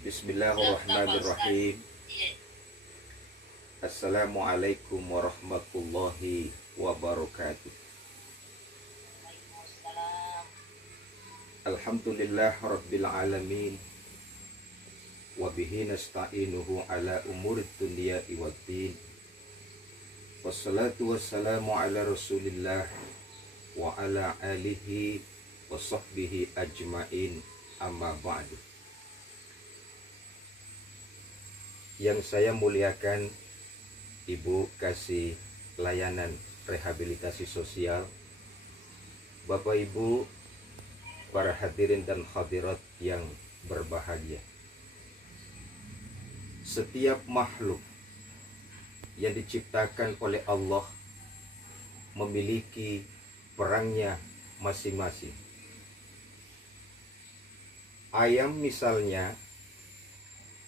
Bismillahirrahmanirrahim. Assalamualaikum warahmatullahi wabarakatuh. Alhamdulillah rabbil alamin. Wabihi nasta'inuhu ala umurid dunya waddin. Wassalatu wassalamu ala rasulillah wa ala alihi wa sahbihi ajmain, amma ba'du. Yang saya muliakan Ibu Kasih Layanan Rehabilitasi Sosial, Bapak Ibu, para hadirin dan hadirat yang berbahagia. Setiap makhluk yang diciptakan oleh Allah memiliki perangnya masing-masing. Ayam misalnya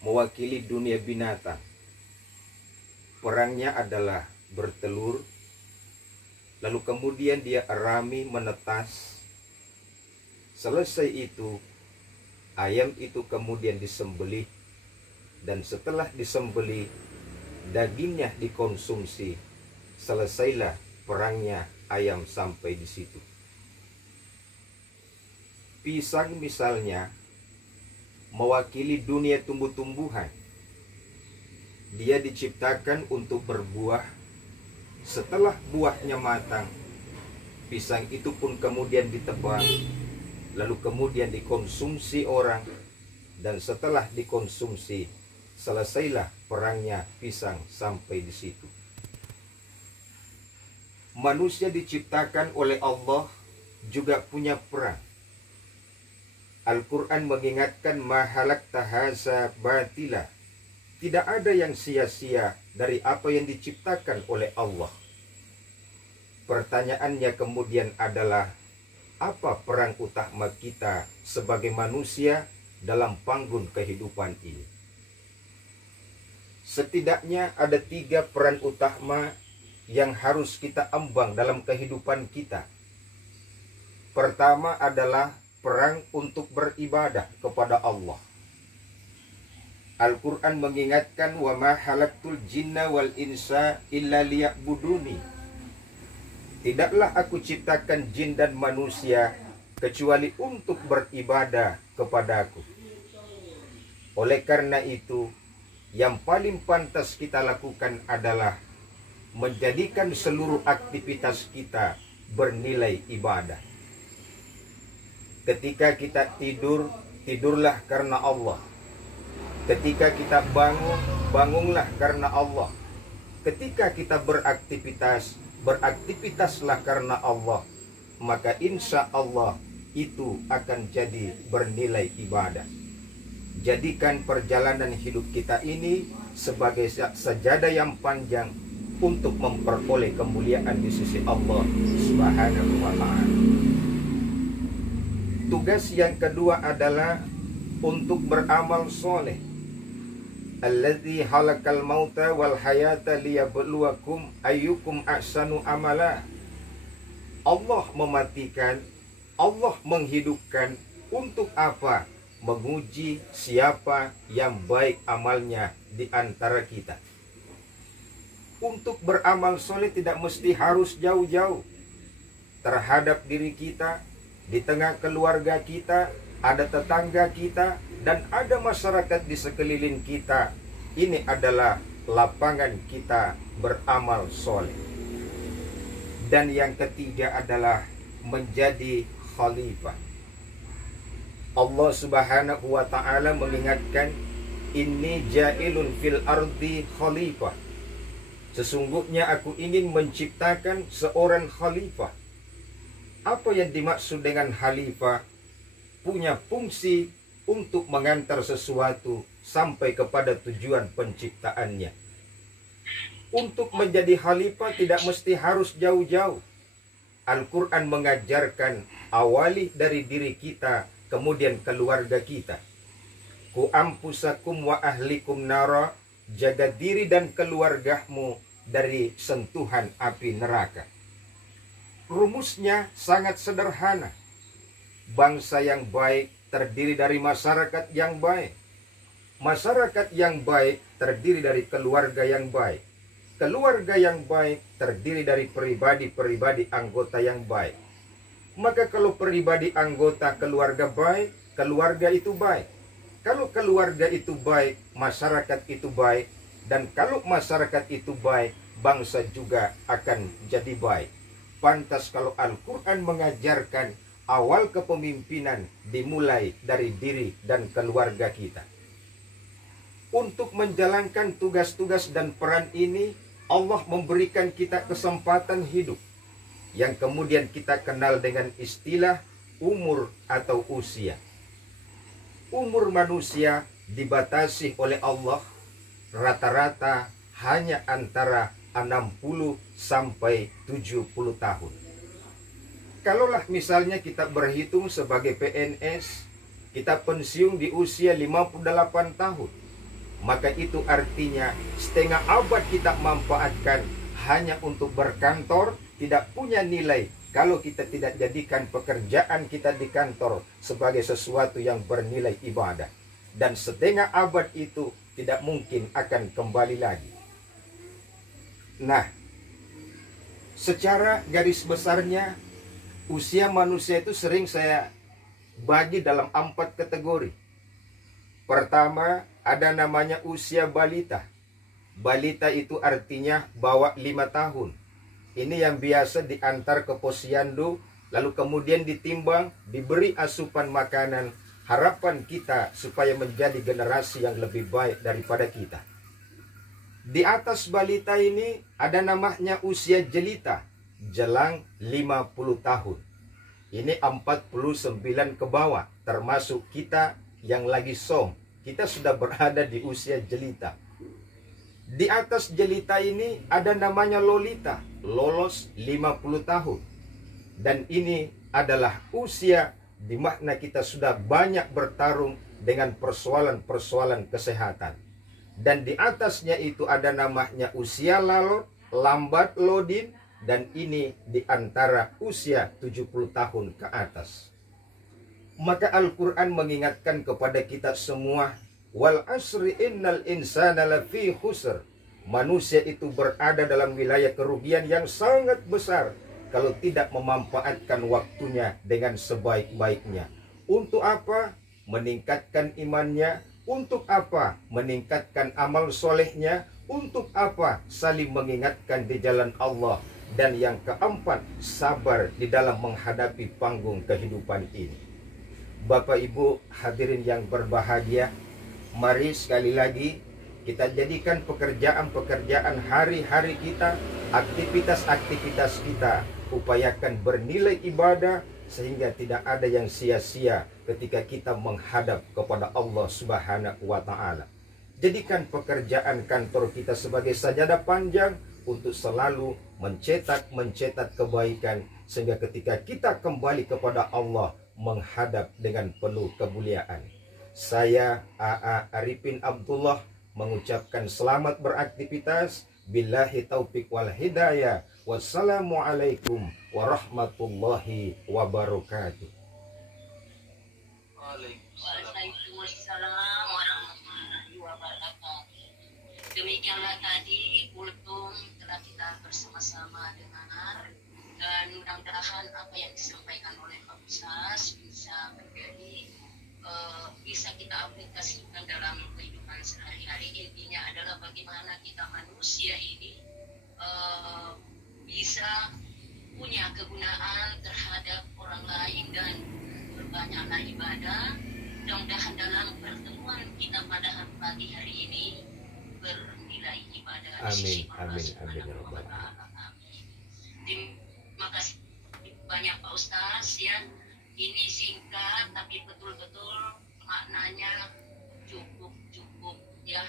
mewakili dunia binatang. Perangnya adalah bertelur, lalu kemudian dia arami menetas. Selesai itu, ayam itu kemudian disembelih, dan setelah disembelih, dagingnya dikonsumsi. Selesailah perangnya ayam sampai di situ. Pisang misalnya mewakili dunia tumbuh-tumbuhan. Dia diciptakan untuk berbuah. Setelah buahnya matang, pisang itu pun kemudian ditebang, lalu kemudian dikonsumsi orang, dan setelah dikonsumsi, selesailah perangnya pisang sampai di situ. Manusia diciptakan oleh Allah juga punya perang. Al-Quran mengingatkan mahalak tahasa batila. Tidak ada yang sia-sia dari apa yang diciptakan oleh Allah. Pertanyaannya kemudian adalah, apa perang utama kita sebagai manusia dalam panggung kehidupan ini? Setidaknya ada 3 peran utama yang harus kita ambang dalam kehidupan kita. Pertama adalah perang untuk beribadah kepada Allah. Al-Quran mengingatkan, wa ma halaktul jinna wal insa illa liya'buduni. Tidaklah aku ciptakan jin dan manusia kecuali untuk beribadah kepadaku. Oleh karena itu, yang paling pantas kita lakukan adalah menjadikan seluruh aktivitas kita bernilai ibadah. Ketika kita tidur, tidurlah karena Allah. Ketika kita bangun, bangunlah karena Allah. Ketika kita beraktivitas, beraktivitaslah karena Allah. Maka insya Allah itu akan jadi bernilai ibadah. Jadikan perjalanan hidup kita ini sebagai sajadah yang panjang untuk memperoleh kemuliaan di sisi Allah Subhanahu wa ta'ala. Tugas yang kedua adalah untuk beramal soleh. Alladzi halakal mauta wal hayata liyabluwakum ayyukum ahsanu amala. Allah mematikan, Allah menghidupkan. Untuk apa? Menguji siapa yang baik amalnya di antara kita. Untuk beramal soleh tidak mesti harus jauh-jauh. Terhadap diri kita, di tengah keluarga kita, ada tetangga kita, dan ada masyarakat di sekeliling kita. Ini adalah lapangan kita beramal soleh. Dan yang ketiga adalah menjadi khalifah. Allah Subhanahu wa ta'ala mengingatkan, inni ja'ilun fil ardi khalifah. Sesungguhnya aku ingin menciptakan seorang khalifah. Apa yang dimaksud dengan khalifah? Punya fungsi untuk mengantar sesuatu sampai kepada tujuan penciptaannya. Untuk menjadi khalifah tidak mesti harus jauh-jauh. Al-Quran mengajarkan, awali dari diri kita, kemudian keluarga kita. Ku ampusakum wa ahlikum nara, jaga diri dan keluargamu dari sentuhan api neraka. Rumusnya sangat sederhana. Bangsa yang baik terdiri dari masyarakat yang baik. Masyarakat yang baik terdiri dari keluarga yang baik. Keluarga yang baik terdiri dari pribadi-pribadi anggota yang baik. Maka kalau pribadi anggota keluarga baik, keluarga itu baik. Kalau keluarga itu baik, masyarakat itu baik. Dan kalau masyarakat itu baik, bangsa juga akan jadi baik. Pantas kalau Al-Quran mengajarkan awal kepemimpinan dimulai dari diri dan keluarga kita. Untuk menjalankan tugas-tugas dan peran ini, Allah memberikan kita kesempatan hidup, yang kemudian kita kenal dengan istilah umur atau usia. Umur manusia dibatasi oleh Allah rata-rata hanya antara 60 sampai 70 tahun. Kalaulah misalnya kita berhitung sebagai PNS, kita pensiun di usia 58 tahun. Maka itu artinya setengah abad kita manfaatkan hanya untuk berkantor, tidak punya nilai kalau kita tidak jadikan pekerjaan kita di kantor sebagai sesuatu yang bernilai ibadah. Dan setengah abad itu tidak mungkin akan kembali lagi. Nah, secara garis besarnya, usia manusia itu sering saya bagi dalam 4 kategori. Pertama, ada namanya usia balita. Balita itu artinya bawah 5 tahun. Ini yang biasa diantar ke posyandu, lalu kemudian ditimbang, diberi asupan makanan. Harapan kita supaya menjadi generasi yang lebih baik daripada kita. Di atas balita ini ada namanya usia jelita, jelang 50 tahun. Ini 49 ke bawah, termasuk kita yang lagi som. Kita sudah berada di usia jelita. Di atas jelita ini ada namanya lolita, lolos 50 tahun. Dan ini adalah usia di mana kita sudah banyak bertarung dengan persoalan-persoalan kesehatan. Dan di atasnya itu ada namanya usia lambat lodin, dan ini di antara usia 70 tahun ke atas. Maka Al-Quran mengingatkan kepada kita semua, wal asri innal insana lafi khusr. Manusia itu berada dalam wilayah kerugian yang sangat besar kalau tidak memanfaatkan waktunya dengan sebaik-baiknya. Untuk apa? Meningkatkan imannya. Untuk apa? Meningkatkan amal solehnya. Untuk apa? Saling mengingatkan di jalan Allah. Dan yang keempat, sabar di dalam menghadapi panggung kehidupan ini. Bapak Ibu hadirin yang berbahagia, mari sekali lagi kita jadikan pekerjaan-pekerjaan hari-hari kita, aktivitas-aktivitas kita, upayakan bernilai ibadah sehingga tidak ada yang sia-sia ketika kita menghadap kepada Allah Subhanahu wa Ta'ala. Jadikan pekerjaan kantor kita sebagai sajadah panjang untuk selalu mencetak kebaikan, sehingga ketika kita kembali kepada Allah menghadap dengan penuh kemuliaan. Saya A.A. Arifin Abdullah mengucapkan selamat beraktivitas. Billahi taufiq wal hidayah. Wassalamualaikum warahmatullahi wabarakatuh. Waalaikumsalam warahmatullahi wabarakatuh. Demikianlah tadi kultum telah kita bersama-sama dengar, dan mudah-mudahan apa yang disampaikan oleh Pak Ustaz bisa menjadi bisa kita aplikasikan dalam kehidupan sehari-hari. Intinya adalah bagaimana kita manusia ini bisa punya kegunaan terhadap orang lain dan berbanyaklah ibadah. Mudah-mudahan dalam pertemuan kita pada pagi hari ini bernilai ibadah. Amin, amin, amin, ya Rabbal alamin. Terima kasih banyak Pak Ustaz ya. Ini singkat tapi betul-betul maknanya cukup ya,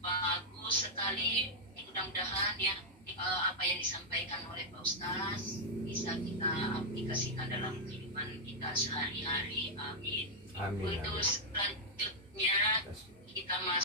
bagus sekali. Mudah-mudahan ya apa yang disampaikan oleh Pak Ustaz bisa kita aplikasikan dalam kehidupan kita sehari-hari. Amin. Amin. Untuk selanjutnya kita masuk